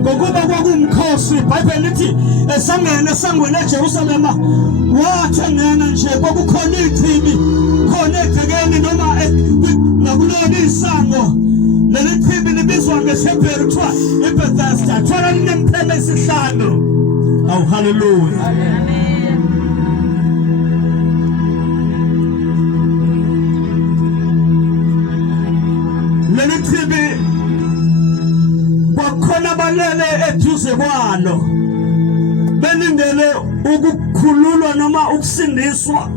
ngokuba kwakumkhosi iBhayibheli lithi esangene esangweni eJerusalema wathi ngena nje kwakukhona ichibi khona egcekeni noma ngakulona isango leli chibi libizwa ngeHebheru kuthiwa iBethesda thola linempheme esihlanu. Awu hallelujah. Amen. Leli chibi kwakhona balele eduze kwalo belindele ukukhululwa noma ukusindiswa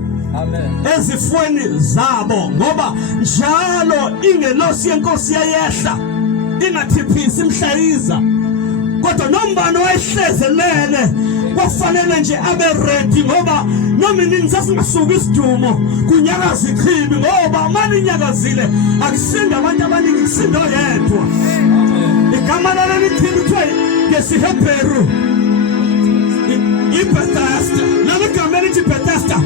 ezifweni zabo ngoba njalo ingelosi yenkosi yayehla ingathiphisi imhlayiza kodwa nombani wayehlezelele kwafanele nje abe ready ngoba noma iningi sasingasuka isidumo kunyakaza ichibi ngoba manje inyakazile akusinda abantu abaningi kusinda yedwa. Igama leli chibi kuthiwa ngesiHebheru iBethesda. Leli gama lithi Bethesda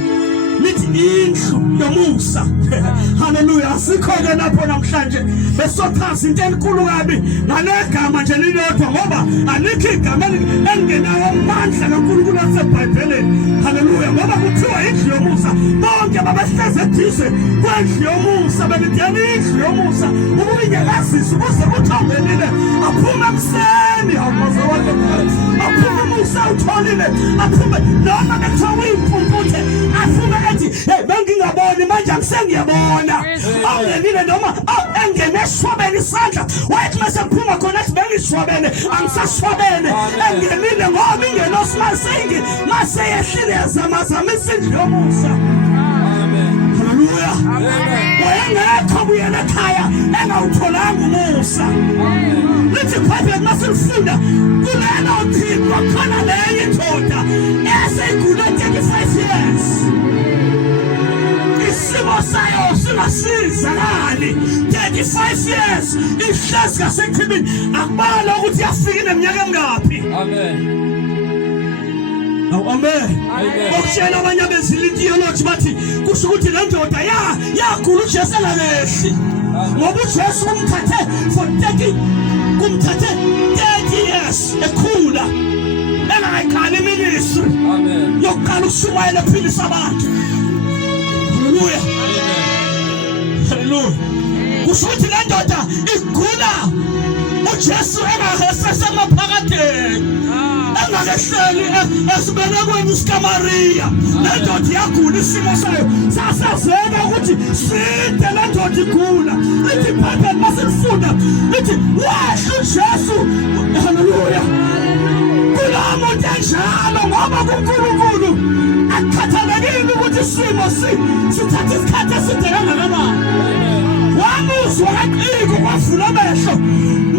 lithi indlu yomusa. Hallelujah. Asikho-ke lapho namhlanje besochaza into enkulu kabi ngale gama nje lilodwa ngoba alikho igama elingenayo amandla kaNkulunkulu aseBhayibhelini. Hallelujah. Ngoba kuthiwa indlu yomusa bonke babehleze eduze kwendlu yomusa belidela indlu yomusa ukuba inyakazise ukuze uthambelile aphume ekuseni amaze wakhe aphume umusa utholile aphume noma bekuthiwa uyimpumputhe aphume ethi hey bengingaboni manje angisengiyabona awungenile noma engene eswabeni isandla wayethi mase kuphuma khona ethi bengishwabene angisashwabene engenile ngoba ingelosi mase yehlile yazamazama isindlu yomusa. Hallelujah. Wayengekho buyela ekhaya engawutholanga umusa. Lithi iBhayibheli masilifunda kulelo chibi kwakhona lenye indoda eseyigula 35 years. Isimo sayo singasizakali 35 years ihlezi kasechibini akubala ukuthi yafika neminyaka emingaphi. Amen. Amen. Okutshela abanye abezilithiyoloji bathi kusho ukuthi le ndoda yagula uJesu engakehli ngoba uJesu kumthathe 30 years ekhula engakayiqali iministry yokuqala ukushumayela ephilisa abantu. Hallelujah. Hallelujah. Kusho ukuthi le ndoda igula uJesu engakesesemaphakatheni engakehleli esibelekweni sikaMariya. Le ndoda yagula isimo sayo sasazeka ukuthi side le ndoda igula. Lithi iBhayibheli masilifunda lithi wehla uJesu. Hallelujah. Kula muntu enjalo ngoba kuNkulunkulu akukhathalekile ukuthi isimo sithatha isikhathi eside kangakanani. Wamuzwa kaQiko kwavula amehlo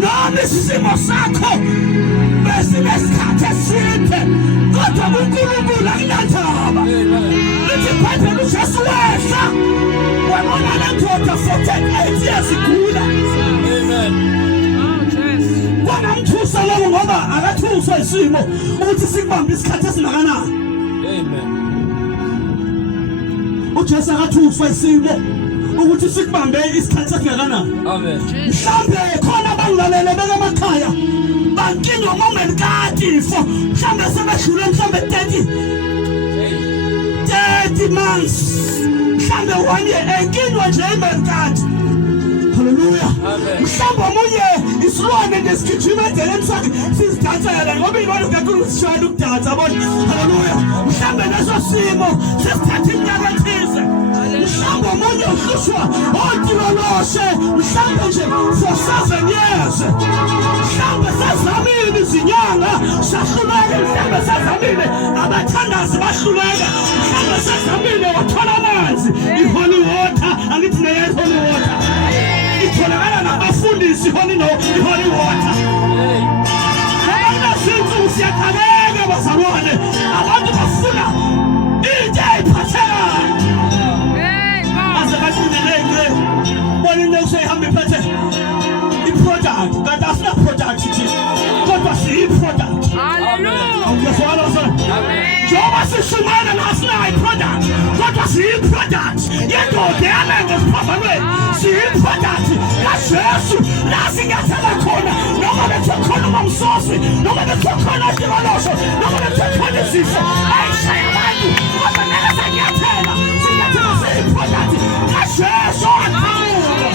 noma isimo sakho besinesikhathi eside kodwa kuNkulunkulu akunandaba. Lithi iBhayibheli uJesu wehla wabona le ndoda 48 years igula. Kwangamthusa lokho ngoba akathuswa isimo ukuthi sikubambe isikhathi esingakanani. uJesu akathuswa isimo ukuthi sikubambe isikhathi esingakanani. Mhlambe khona bangilalele bekemakhaya bankinga moment kaDifo mhlambe sebedlule mhlambe 30 months mhlambe 1 year enkinga nje imerikati. Hallelujah. Mhlambe omunye isilwane nesigijima edeleni sakhe sizidansela ngoba ibona kakhulu sishaya ukudansa bona. Hallelujah. Mhlambe leso simo sesithatha iminyaka ethize. Mhlambe omunye uhlushwa otiloloshe mhlambe nje for 7 years. Mhlambe sezamile izinyanga sahluleka mhlambe sezamile abathandazi bahluleka mhlambe sezamile wathola amanzi iholy water angithi ne holy water itholakala nabafundisi iholy water. Abanye sinzu siyaqhubeka bazalwane abantu bafuna into ephathekayo. Azabathuneleke bona into useyihamba iphethe iproduct kanti asina product ithi kodwa siyi-product. Hallelujah. Ngiyazwala sana. Amen. Njengoba sishumana nasina i-product kodwa siyi-product yendoda yalenge siphambanweni siyi-product kaJesu la sinyathela khona noma bethe khona besoswe, noma bethokhona isikolosho, noma bethokhona izifo. Ayishaya abantu, kodwa nake sanyathela, sinyathela siyiphakathi kaJesu akhawula.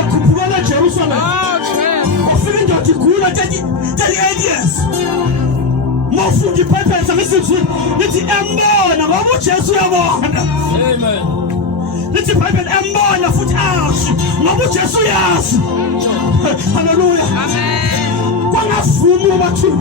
Ekhuphukela eJerusalem. Ufike indoda igula 38 years. Mofundi iphephetha ngesizini lithi embona ngoba uJesu uyabona. Amen. Lithi iBhayibheli embona futhi ashi ngoba uJesu uyazi. Hallelujah. Amen. Kwangavuma bathu.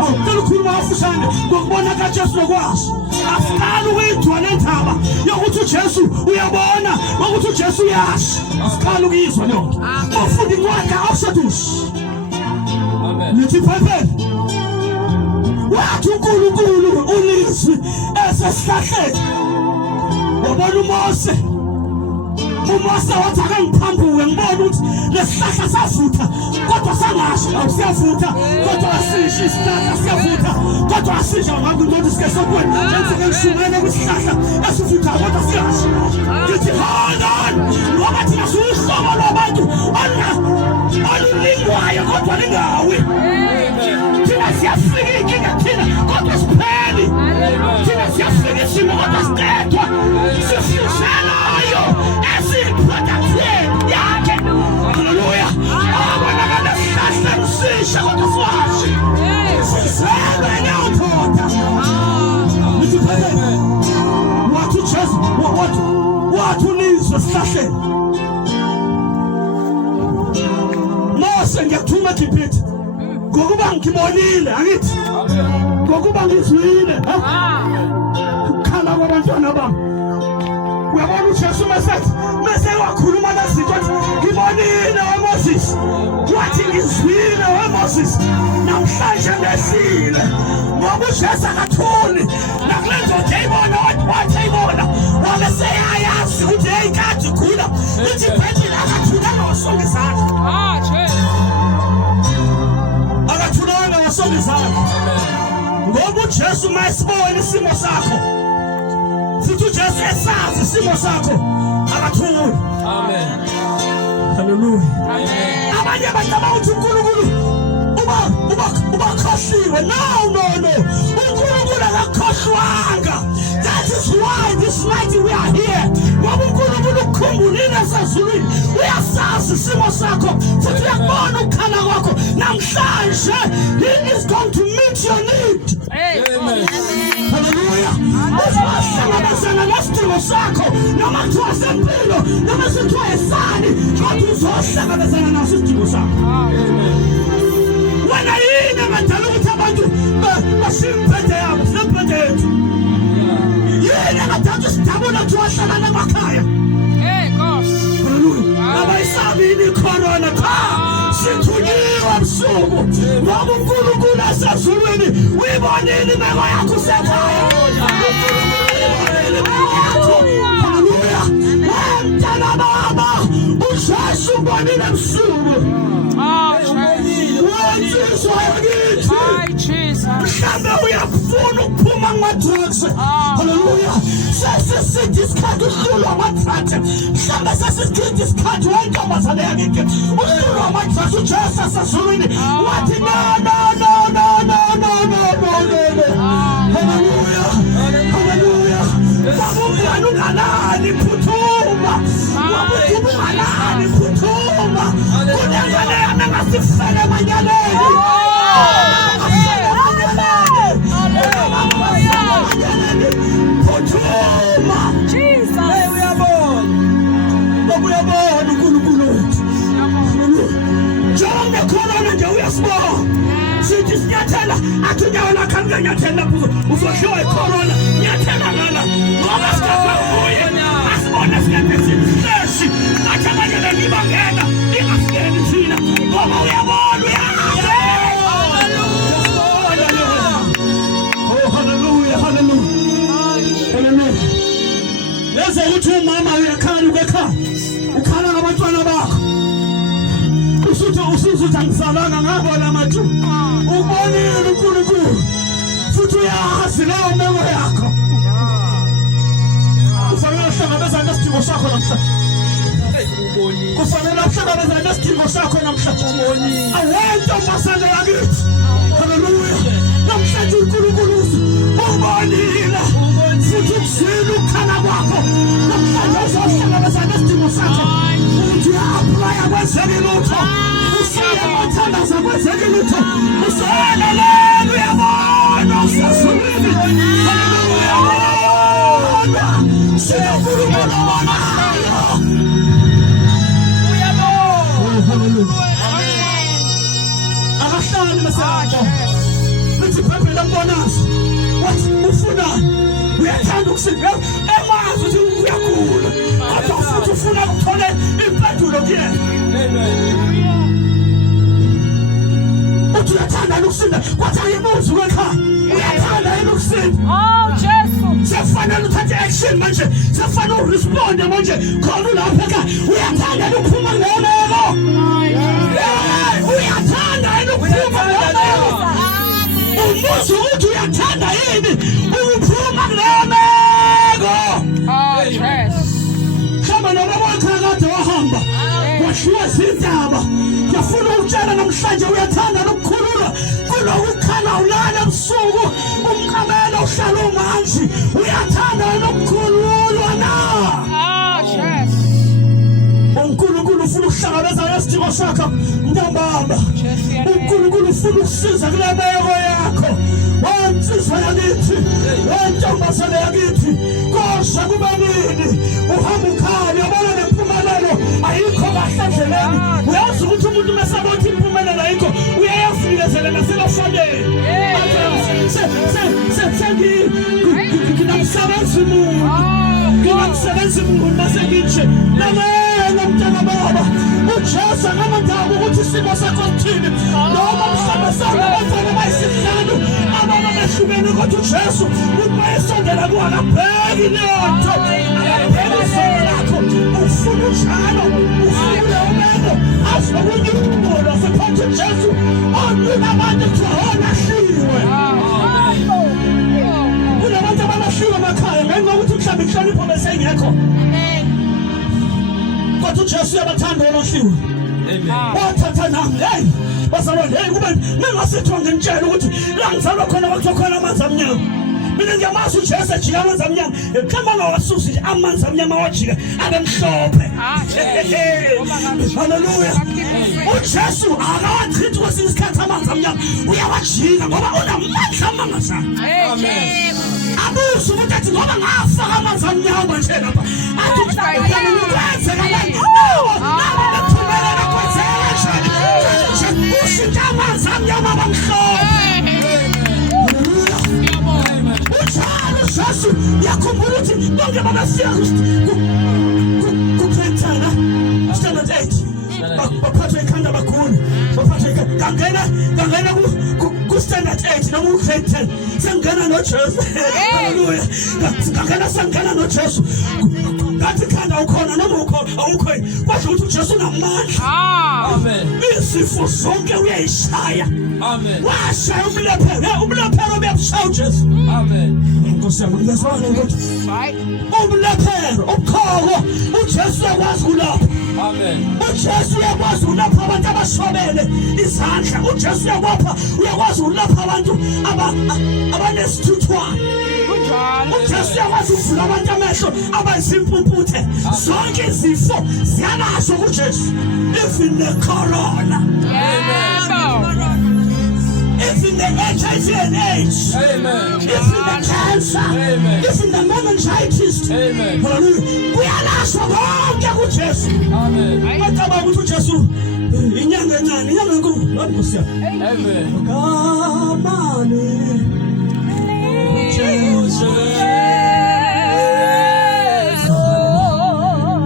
Awucela ukukhuluma afushane ngokubona kaJesu lokwazi. Asikali ukuyidwa lendaba yokuthi uJesu uyabona ngokuthi uJesu uyazi. Asikali ukuyizwa lokho. Mofundi incwadi awusedushi. Amen. Lithi iBhayibheli wathi uNkulunkulu ulizwi esesihlahleni. Wabona uMose wathi akangiphambuke ngibona ukuthi lesihlahla safutha kodwa sangasho awusiyafutha kodwa asisho isihlahla siyafutha kodwa asisho ngabe ukuthi sike sokwenza benzeke ngishumene kwisihlahla esifutha kodwa siyasho. Ngithi hold on ngoba thina sihlobo lwabantu olulingwayo kodwa lingawi. Thina siyafika inkinga thina kodwa sipheli. Thina siyafika isimo kodwa siqedwa. Sifuzelayo esiproductive yakhe. Hallelujah. Abonakala sihlahla sisha kodwa siwashi. Sisebe ngiyothoda. Wathi uJesu wathi ulizwe esihlahleni. Mose ngiyakuthuma eGibhithe ngokuba ngibonile angithi ngokuba ngizwile ukukhala kwabantwana bami. Uyabona uJesu mase wakhuluma lezinto athi ngibonile weMoses wathi ngizwile weMoses namhlanje ngehlile ngoba uJesu akathuli nakule ndoda eyibona wathi eyibona wabeseyayazi ukuthi eyikade ikhula ithi iBhayibheli akathulanga wasonga izandla. Akathulanga wasonga izandla ngoba uJesu mayesibona isimo sakho futhi uJesu esazi isimo sakho akathuli. Amen. Hallelujah. Amen. Abanye abantu abathi uNkulunkulu ubakhohliwe. No. uNkulunkulu akakhohlwanga. That is why this night we are here. Ngoba uNkulunkulu ukukhumbulile esezulwini uyasazi isimo sakho futhi uyabona ukukhala kwakho. Namhlanje he is going to meet your need. Amen. Hallelujah. Uzohlangabezana nesidingo sakho noma kuthiwa sempilo noma kuthiwa esani kodwa uzohlangabezana naso isidingo sakho. Wena yini ngadala ukuthi abantu basimphethe yabo simphethe yethu. Yini ngadala isidabula kuthiwa hlala emakhaya. Hallelujah. Abayisabini icorona cha sithunyiwe ebusuku ngoba uNkulunkulu asezulwini uyibonile imeko yakho usekhaya. Hallelujah. Mntana baba uJesu ubonile ebusuku. Mhlambe uyafuna ukuphuma kumadrugs. Hallelujah. Sesithi isikhathi uhlulwa amadrugs. Mhlambe sesithi isikhathi wentombazane yakhe uhlulwa amadrugs. uJesu asezulwini wathi no. Hallelujah. Babungani ungalali phuthuma. Babungani phuthuma. Kunengane yami ngasifele manyaleni. Uyabona uNkulunkulu wethu. Njengoba corona nje uyasibona. Sithi sinyathela athi unyawo lakho alinganyathela lapho uzohliwa icorona. Nyathela ngala ngoba sikabuye asibona singaphezulu flesh athi abanye bengibangena ingafeni thina ngoba uyabona uyazi. Leze uthi umama uyakhala ukekhaya ukhala ngabantwana bakho usuthi angizalanga ngabo lamathu ubonile uNkulunkulu futhi uyazi leyo meko yakho. Kufanele uhlangabezane nesidingo sakho namhlanje. Kufanele uhlangabezane nesidingo sakho namhlanje. Awento masale kwenzeki lutho. Usiyathandaza kwenzeki lutho. Uselele uyabona usasubili. Haleluya. Siyakulunkulu bonayo. Uyabona. Amen. Akahlali masato. Lithi phephe lambonasi. Wathi ufunani? Uyathanda ukusiza emazi ukuthi uyagula. Kodwa futhi ufuna ukuthola impendulo kuyena. Amen. Uthi uyathanda ukusinda kwathi ayibuzi ekhaya. Uyathanda ukusinda. Oh Jesu. Sefanele uthathe action manje. Sefanele uresponde manje. Khona lapha ekhaya. Uyathanda ukuphuma ngomelo. Uyathanda ukuphuma ngomelo. Umuzi ukuthi uyathanda yini ukuphuma ngomelo. Oh yes. Khamba nobabakha kade wahamba. Washiya izindaba. Ngiyafuna ukutshela namhlanje uyathanda ukukhulula kulokukhala ulala ebusuku umkamela uhlala umanzi uyathanda ukukhululwa na. Ah yes. uNkulunkulu ufuna ukuhlangabeza nesidingo sakho ntambama. uNkulunkulu ufuna ukusiza kule meko yakho. Wansizwa yakithi wantombazane yakithi kosha kuba nini uhamba ukhali yabona nempumelelo ayikho kahle endleleni. Uyazi ukuthi umuntu mesabothi impumelelo ayikho uyayafikezela nasebafanele. Nginamsebenzi umuntu nginamsebenzi umuntu masengithi lamela mntana baba uJesu akamandaba ukuthi isimo sakho sithini noma mhlaba sakho abantwana bayisihlanu abana behlukene kodwa uJesu ubayisondela kuwona abheki lento abheki isimo lakho ufuna njalo ufuna umendo azokunye ukubola sephathe uJesu onina abantu kuhona hliwe. Kunabantu abahliwe emakhaya ngenxa ukuthi mhlawumbe inhlonipho besengekho. Amen. Kodwa uJesu uyabathanda abahliwe. Amen. Wathatha nami hey bazalwane hey kube ningasithiwa ngimtshela ukuthi la ngizalwa khona kwakuthiwa khona amanzi amnyama. Mina ngiyamazi uJesu ejika amanzi amnyama ekhamba ngawasusi amanzi amnyama wajika abemhlophe. Haleluya. uJesu akawachithi kwesinye isikhathi amanzi amnyama uyawajika ngoba unamandla amangazayo. Amen. Abuso ukuthi athi ngoba ngafaka amanzi amnyama nje lapha athi uhlangana nokwenzeka manje nabo bethumelela kwenzeka nje ushintsha amanzi amnyama bamhlophe. uJesu yakhumbula ukuthi bonke babafika kuphethana standard 8 baphathwe ikhanda bakhulu baphathwe kangena ku standard 8 noma grade 10 sengena noJesu. Haleluya. Sengena noJesu ngathi khanda ukhona noma awukho kwasho ukuthi uJesu unamandla. Amen. Izifo zonke uyayishaya. Amen. Washaya umlephero beyashaya uJesu. Amen. Nkosi yami ngizwana ukuthi umlephero ukhoko uJesu uyakwazi kulapha. Amen. uJesu uyakwazi ulapha abantu abashobele izandla. uJesu uyakwazi ulapha abantu abanesithuthwane. uJesu uyakwazi ukuvula abantu amehlo abayizimpumputhe. Zonke izifo ziyalashwa kuJesu. Even the corona. Amen. Even the HIV and AIDS. Amen. Even the cancer. Amen. Even the meningitis. Amen. Hallelujah. Uyalashwa konke kuJesu. Amen. Acaba ukuthi uJesu inyanga encane inyanga enkulu. Nkosi yami. Amen. Kamani. Ujesu.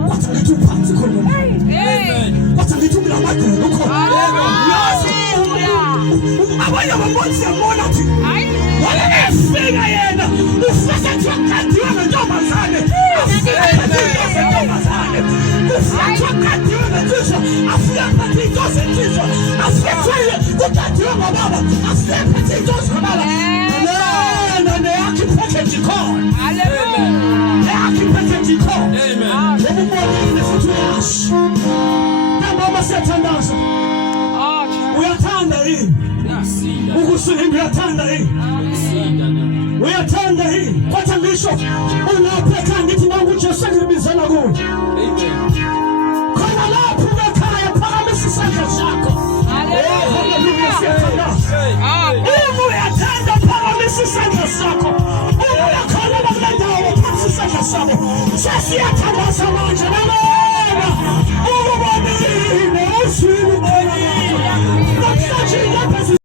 Wathi ngithi phansi khona. Amen. Wathi ngithi umlamadelo khona. Abanye abamboni siyabona ukuthi wala efika yena ufika thakadiwe ngentombazane afika ngentombazane ufika thakadiwe ngensizwa afika ngensizwa afika kuthathiwe ngobaba afika ngensizwa ngobaba neyakhi package ikhona. Haleluya. Neyakhi package ikhona. Amen. Ububonile futhi uyasho naboma siyathandaza. Uyathanda yini? Ukusinda uyathanda yini? Uyathanda yini? Kwathi ngisho ulapha ekhaya ngithi nangu uJesu ngibizana kuwe. Khona lapho ekhaya phakathi siyathandaza manje nalona ubonile usuku namhlanje lapha